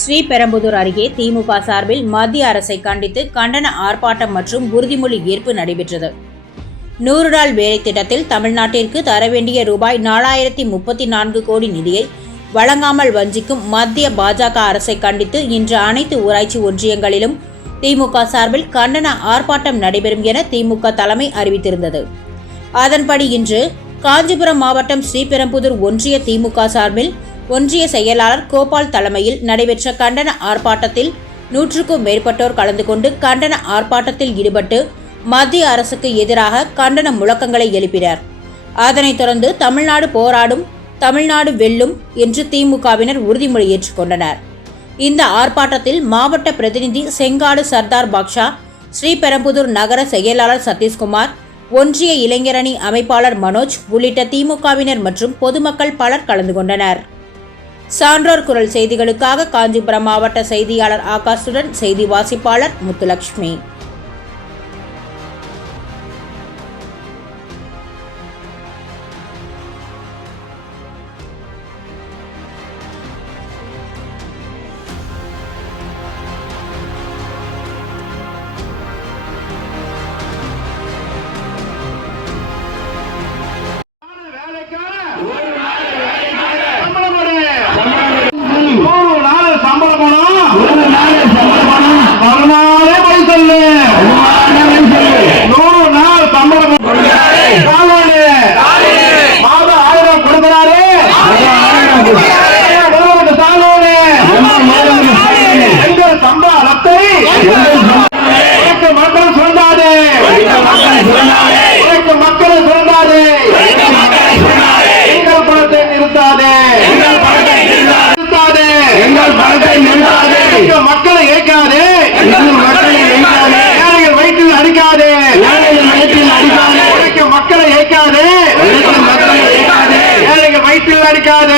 ஸ்ரீபெரும்புதூர் அருகே திமுக சார்பில் மத்திய அரசை கண்டித்து கண்டன ஆர்ப்பாட்டம் மற்றும் உறுதிமொழி ஏற்பு நடைபெற்றது. நூறு நாள் வேலை திட்டத்தில் தமிழ்நாட்டிற்கு தர வேண்டிய ரூபாய் நாலாயிரத்தி முப்பத்தி நான்கு கோடி நிதியை வழங்காமல் வஞ்சிக்கும் மத்திய பாஜக அரசை கண்டித்து இன்று அனைத்து ஊராட்சி ஒன்றியங்களிலும் திமுக சார்பில் கண்டன ஆர்ப்பாட்டம் நடைபெறும் என திமுக தலைமை அறிவித்திருந்தது. அதன்படி இன்று காஞ்சிபுரம் மாவட்டம் ஸ்ரீபெரும்புதூர் ஒன்றிய திமுக சார்பில் ஒன்றிய செயலாளர் கோபால் தலைமையில் நடைபெற்ற கண்டன ஆர்ப்பாட்டத்தில் நூற்றுக்கும் மேற்பட்டோர் கலந்து கொண்டு கண்டன ஆர்ப்பாட்டத்தில் ஈடுபட்டு மத்திய அரசுக்கு எதிராக கண்டன முழக்கங்களை எழுப்பினர். அதனைத் தொடர்ந்து தமிழ்நாடு போராடும் தமிழ்நாடு வெல்லும் என்று திமுகவினர் உறுதிமொழி ஏற்றுக்கொண்டனர். இந்த ஆர்ப்பாட்டத்தில் மாவட்ட பிரதிநிதி செங்காடு சர்தார் பாக்ஷா ஸ்ரீபெரும்புதூர் நகர செயலாளர் சதீஷ்குமார் ஒன்றிய இளைஞரணி அமைப்பாளர் மனோஜ் உள்ளிட்ட திமுகவினர் மற்றும் பொதுமக்கள் பலர் கலந்து கொண்டனர். சான்றோர் குரல் செய்திகளுக்காக காஞ்சிபுரம் மாவட்ட செய்தியாளர் ஆகாஷுடன் செய்தி வாசிப்பாளர் முத்துலட்சுமி. மக்கள் சொல்லாது எங்கள் பணத்தை நிறுத்தாதே. நிறுத்தாதே. எங்கள் பணத்தை நிறுத்தாதே. எங்கள் மக்களை ஏற்காதே